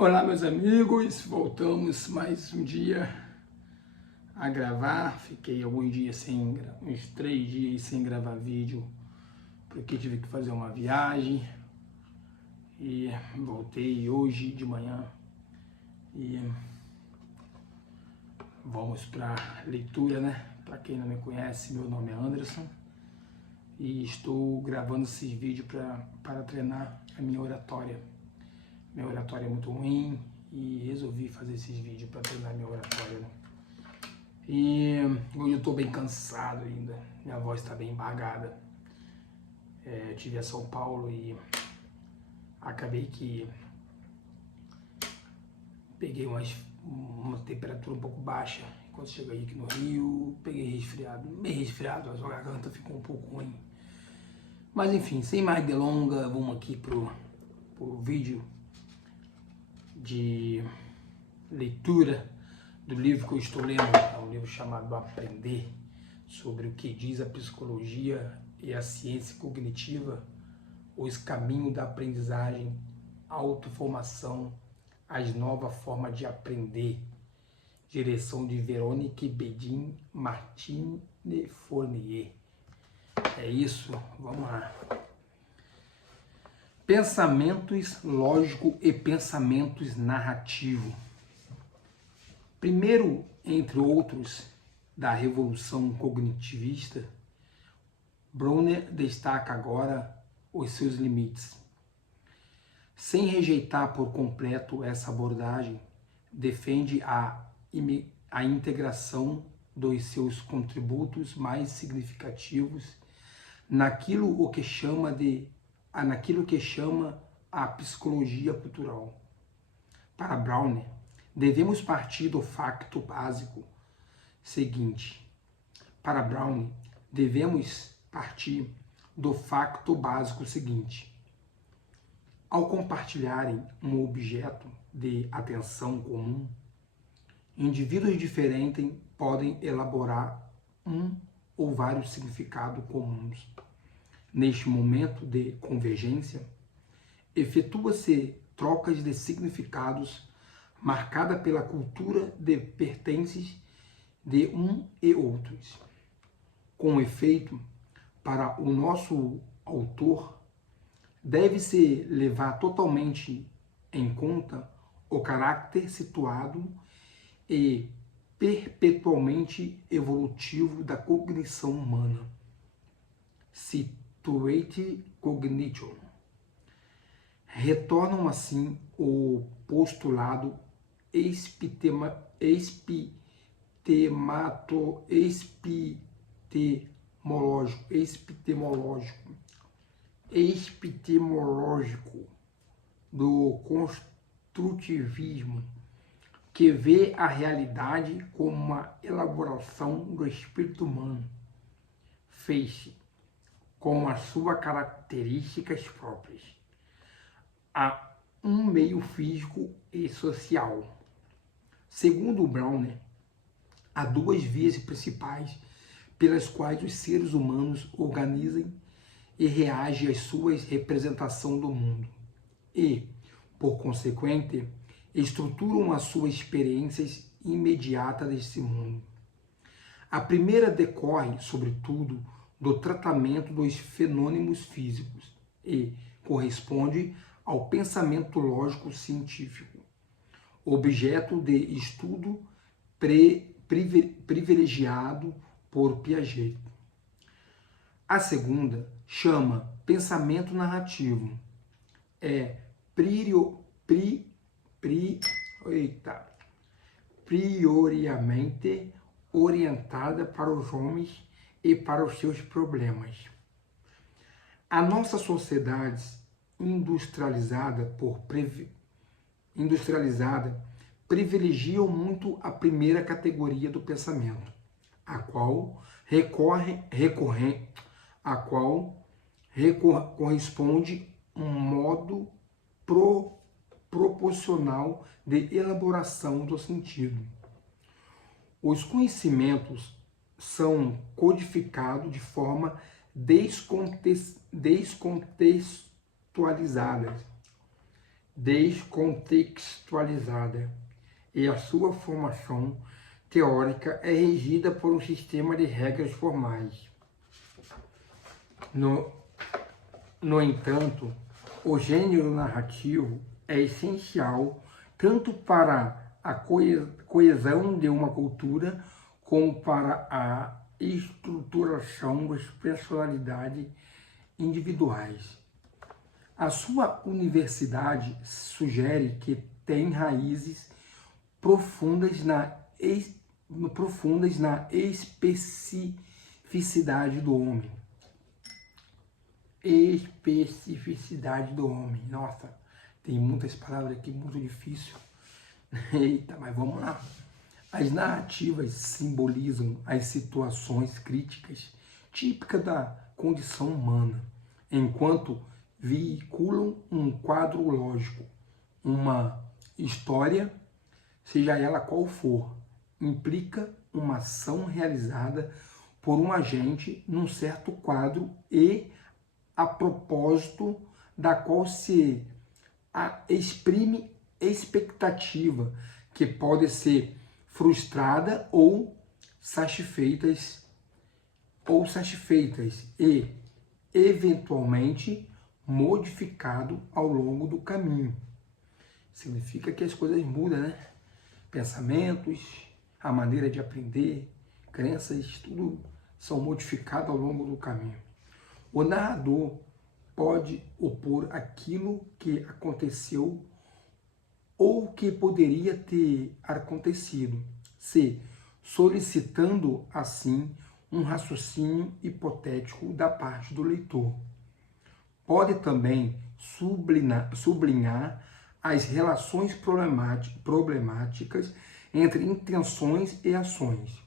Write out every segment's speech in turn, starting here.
Olá, meus amigos, voltamos mais um dia a gravar. Fiquei alguns dias uns 3 dias sem gravar vídeo, porque tive que fazer uma viagem e voltei hoje de manhã e vamos para leitura, né? Para quem não me conhece, meu nome é Anderson e estou gravando esses vídeos para treinar a minha oratória. Minha oratória é muito ruim e resolvi fazer esses vídeos para treinar minha oratória, né? E hoje eu estou bem cansado ainda, minha voz está bem embargada. Eu estive a São Paulo e acabei que peguei uma temperatura um pouco baixa. Quando cheguei aqui no Rio, peguei resfriado, meio resfriado, a garganta ficou um pouco ruim. Mas enfim, sem mais delongas, vamos aqui pro vídeo de leitura do livro que eu estou lendo. É um livro chamado Aprender, sobre o que diz a psicologia e a ciência cognitiva, os caminhos da aprendizagem, autoformação, as novas formas de aprender. Direção de Veronique Bedin Martine Fournier. É isso, vamos lá. Pensamentos lógico e pensamentos narrativo. Primeiro, entre outros, da revolução cognitivista, Brunner destaca agora os seus limites. Sem rejeitar por completo essa abordagem, defende a integração dos seus contributos mais significativos naquilo que chama a psicologia cultural. Para Brunner, devemos partir do facto básico seguinte. Para Brunner, devemos partir do facto básico seguinte. Ao compartilharem um objeto de atenção comum, indivíduos diferentes podem elaborar um ou vários significados comuns. Neste momento de convergência, efetua-se trocas de significados marcada pela cultura de pertences de um e outros. Com efeito, para o nosso autor, deve-se levar totalmente em conta o caráter situado e perpetualmente evolutivo da cognição humana. Situate cognition. Retornam assim o postulado epistemológico do construtivismo, que vê a realidade como uma elaboração do espírito humano, fez com as suas características próprias, a um meio físico e social. Segundo Brunner, há duas vias principais pelas quais os seres humanos organizam e reagem às suas representações do mundo e, por consequente, estruturam as suas experiências imediatas desse mundo. A primeira decorre, sobretudo, do tratamento dos fenômenos físicos e corresponde ao pensamento lógico científico, objeto de estudo privilegiado por Piaget. A segunda chama pensamento narrativo. É prioritariamente orientada para os homens e para os seus problemas. A nossa sociedade industrializada privilegia muito a primeira categoria do pensamento, a qual corresponde um modo proporcional de elaboração do sentido. Os conhecimentos são codificados de forma descontextualizada, descontextualizada e a sua formação teórica é regida por um sistema de regras formais. No entanto, o gênero narrativo é essencial tanto para a coesão de uma cultura como para a estruturação das personalidades individuais. A sua universidade sugere que tem raízes profundas na especificidade do homem. Especificidade do homem. Nossa, tem muitas palavras aqui muito difícil. Eita, mas vamos lá. As narrativas simbolizam as situações críticas típicas da condição humana, enquanto veiculam um quadro lógico, uma história, seja ela qual for, implica uma ação realizada por um agente num certo quadro e a propósito da qual se exprime expectativa que pode ser frustrada ou satisfeitas e eventualmente modificado ao longo do caminho. Significa que as coisas mudam, né? Pensamentos, a maneira de aprender, crenças, tudo são modificados ao longo do caminho. O narrador pode opor aquilo que aconteceu ou que poderia ter acontecido, se solicitando assim um raciocínio hipotético da parte do leitor. Pode também sublinhar as relações problemáticas entre intenções e ações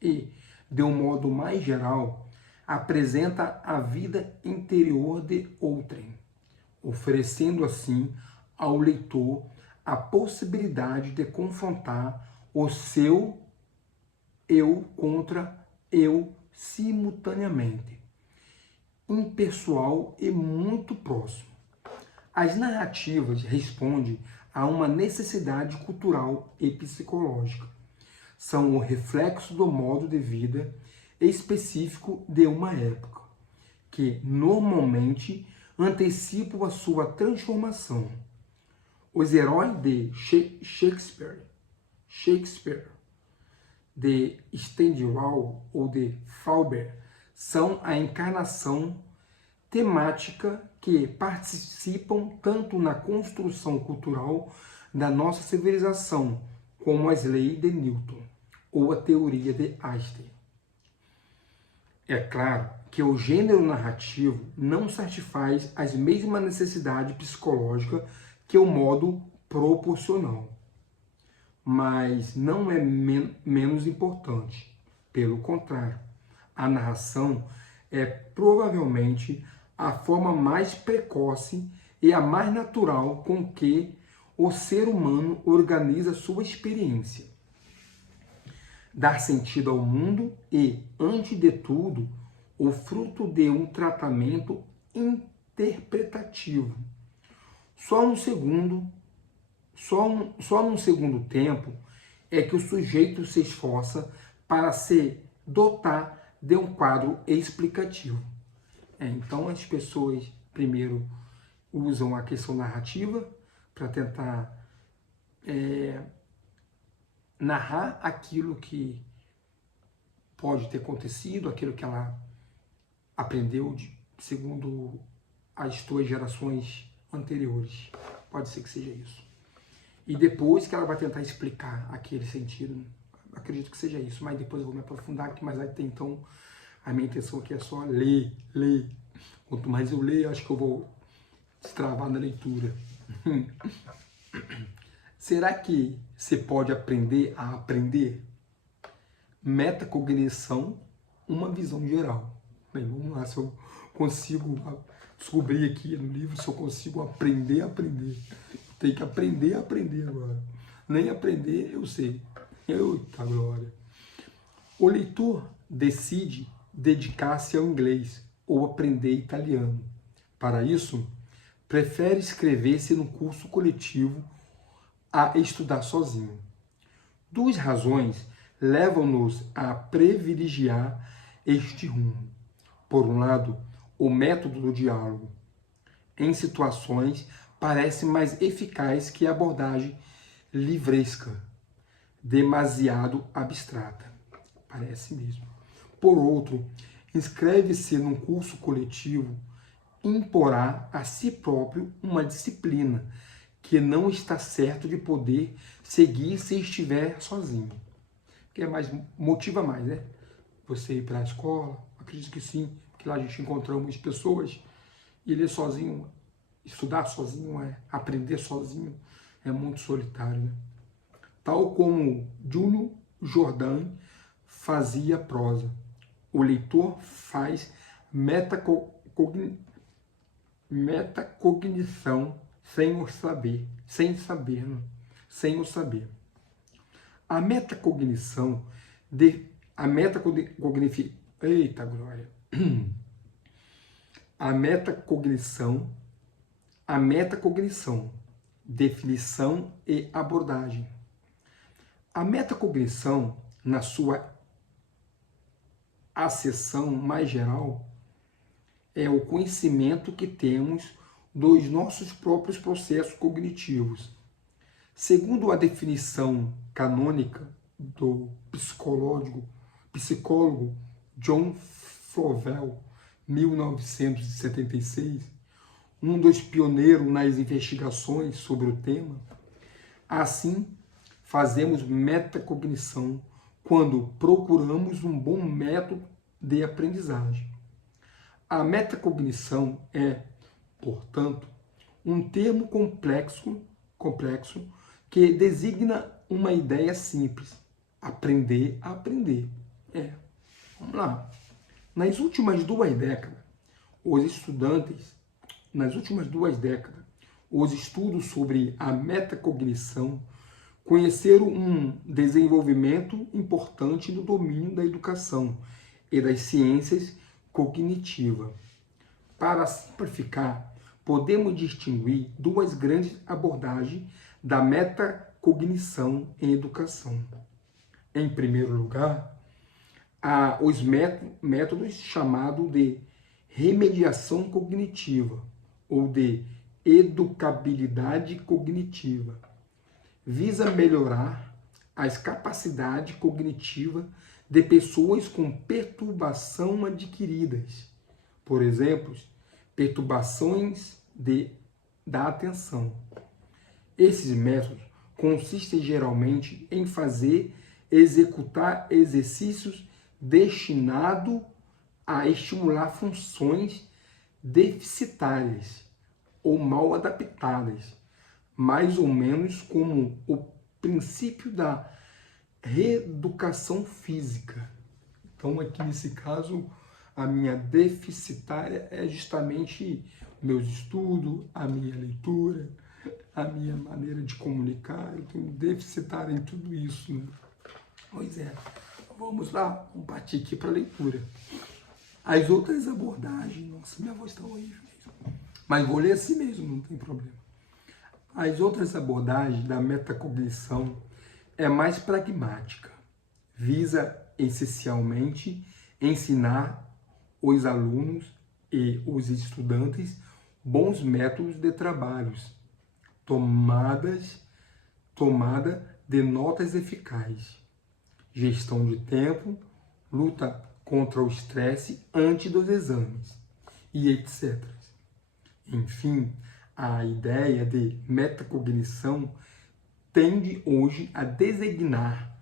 e, de um modo mais geral, apresenta a vida interior de outrem, oferecendo assim ao leitor a possibilidade de confrontar o seu eu contra eu simultaneamente, impessoal e muito próximo. As narrativas respondem a uma necessidade cultural e psicológica. São o reflexo do modo de vida específico de uma época, que normalmente antecipam a sua transformação. Os heróis de Shakespeare, de Stendhal ou de Flaubert, são a encarnação temática que participam tanto na construção cultural da nossa civilização, como as leis de Newton ou a teoria de Einstein. É claro que o gênero narrativo não satisfaz as mesmas necessidades psicológicas que o modo proporcional, mas não é menos importante. Pelo contrário, a narração é provavelmente a forma mais precoce e a mais natural com que o ser humano organiza sua experiência. Dar sentido ao mundo e, antes de tudo, o fruto de um tratamento interpretativo. Só num segundo tempo é que o sujeito se esforça para se dotar de um quadro explicativo. Então as pessoas primeiro usam a questão narrativa para tentar narrar aquilo que pode ter acontecido, aquilo que ela aprendeu segundo as suas gerações anteriores. Pode ser que seja isso. E depois que ela vai tentar explicar aquele sentido, acredito que seja isso, mas depois eu vou me aprofundar aqui, mas até então a minha intenção aqui é só ler. Quanto mais eu ler, acho que eu vou destravar na leitura. Será que você pode aprender a aprender? Metacognição, uma visão geral. Bem, vamos lá, se eu consigo descobrir aqui no livro, se eu consigo aprender a aprender. Tem que aprender a aprender agora. Nem aprender eu sei. Eita glória. O leitor decide dedicar-se ao inglês ou aprender italiano. Para isso, prefere inscrever-se no curso coletivo a estudar sozinho. Duas razões levam-nos a privilegiar este rumo. Por um lado, o método do diálogo. Em situações, parece mais eficaz que a abordagem livresca, demasiado abstrata. Parece mesmo. Por outro, inscreve-se num curso coletivo imporá a si próprio uma disciplina que não está certo de poder seguir se estiver sozinho. Que é mais, motiva mais, né? Você ir para a escola, acredito que sim, porque lá a gente encontramos pessoas e ler sozinho, estudar sozinho, aprender sozinho, é muito solitário, né? Tal como Júlio Jordan fazia prosa. O leitor faz metacognição sem o saber. A metacognição, eita glória! A metacognição, definição e abordagem. A metacognição, na sua acessão mais geral, é o conhecimento que temos dos nossos próprios processos cognitivos. Segundo a definição canônica do psicólogo John Frovel, 1976, um dos pioneiros nas investigações sobre o tema, assim, fazemos metacognição quando procuramos um bom método de aprendizagem. A metacognição é, portanto, um termo complexo que designa uma ideia simples: aprender a aprender. Vamos lá. Nas últimas duas décadas, os estudos sobre a metacognição conheceram um desenvolvimento importante no domínio da educação e das ciências cognitivas. Para simplificar, podemos distinguir duas grandes abordagens da metacognição em educação. Em primeiro lugar, há os métodos chamados de remediação cognitiva ou de educabilidade cognitiva. Visa melhorar as capacidades cognitivas de pessoas com perturbação adquiridas. Por exemplo, perturbações da atenção. Esses métodos consistem geralmente em executar exercícios destinados a estimular funções deficitárias ou mal adaptadas, mais ou menos como o princípio da reeducação física. Então, aqui nesse caso, a minha deficitária é justamente meus estudos, a minha leitura, a minha maneira de comunicar. Eu tenho deficitária em tudo isso, né? Pois é. Vamos lá, vamos partir aqui para a leitura. As outras abordagens, nossa, minha voz está horrível mesmo, mas vou ler assim mesmo, não tem problema. As outras abordagens da metacognição é mais pragmática, visa essencialmente ensinar os alunos e os estudantes bons métodos de trabalhos, tomada de notas eficazes, gestão de tempo, luta contra o estresse antes dos exames e etc. Enfim, a ideia de metacognição tende hoje a designar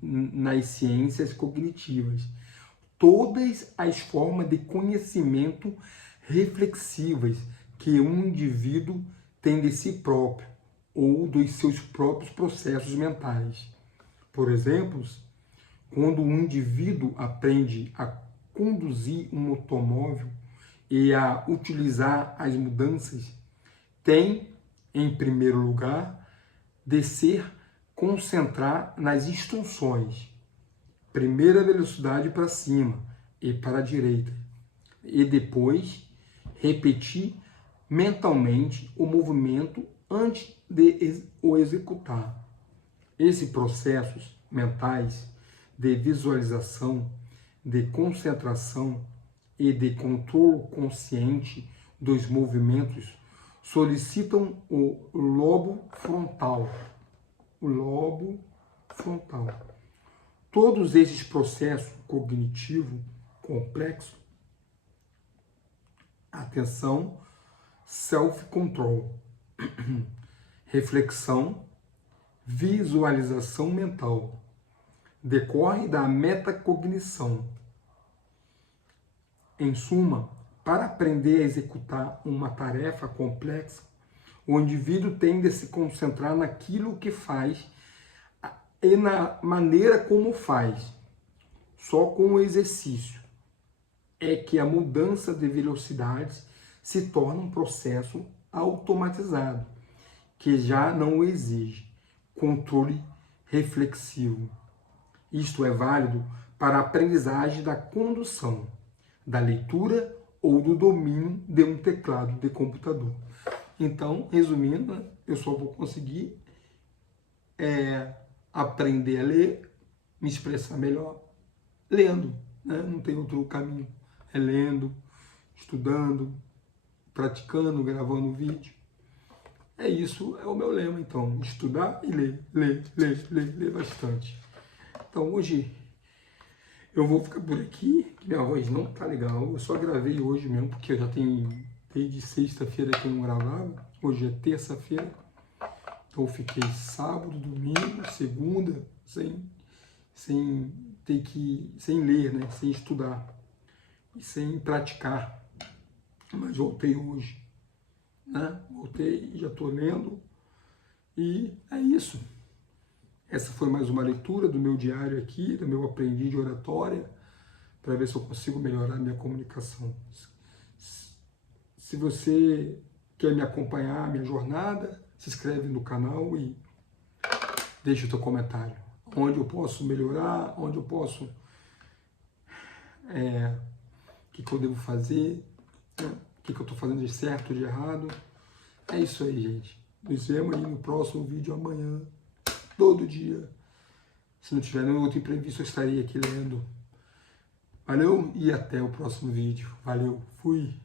nas ciências cognitivas todas as formas de conhecimento reflexivas que um indivíduo tem de si próprio ou dos seus próprios processos mentais. Por exemplo, quando um indivíduo aprende a conduzir um automóvel e a utilizar as mudanças, tem, em primeiro lugar, de se concentrar nas instruções. Primeira velocidade para cima e para a direita. E depois repetir mentalmente o movimento antes de o executar. Esses processos mentais de visualização, de concentração e de controle consciente dos movimentos solicitam o lobo frontal. O lobo frontal. Todos esses processos cognitivos complexos, atenção, self-control, reflexão, visualização mental, decorre da metacognição. Em suma, para aprender a executar uma tarefa complexa, o indivíduo tem de se concentrar naquilo que faz e na maneira como faz. Só com o exercício é que a mudança de velocidades se torna um processo automatizado, que já não exige controle reflexivo. Isto é válido para a aprendizagem da condução, da leitura ou do domínio de um teclado de computador. Então, resumindo, né, eu só vou conseguir aprender a ler, me expressar melhor, lendo, né? Não tem outro caminho. É lendo, estudando, praticando, gravando vídeo. É isso, é o meu lema, então. Estudar e ler bastante. Então, hoje eu vou ficar por aqui, que minha voz não tá legal. Eu só gravei hoje mesmo, porque eu já tenho desde sexta-feira que eu não gravava. Hoje é terça-feira. Então, eu fiquei sábado, domingo, segunda, sem ler, né? Sem estudar e sem praticar. Mas voltei hoje, né? Voltei, já estou lendo e é isso. Essa foi mais uma leitura do meu diário aqui, do meu aprendiz de oratória, para ver se eu consigo melhorar a minha comunicação. Se você quer me acompanhar, a minha jornada, se inscreve no canal e deixa o teu comentário. Onde eu posso melhorar, onde eu posso... o que eu devo fazer, né? O que eu estou fazendo de certo, de errado. É isso aí, gente. Nos vemos aí no próximo vídeo amanhã, todo dia. Se não tiver nenhum outro imprevisto, eu estarei aqui lendo. Valeu e até o próximo vídeo. Valeu, fui!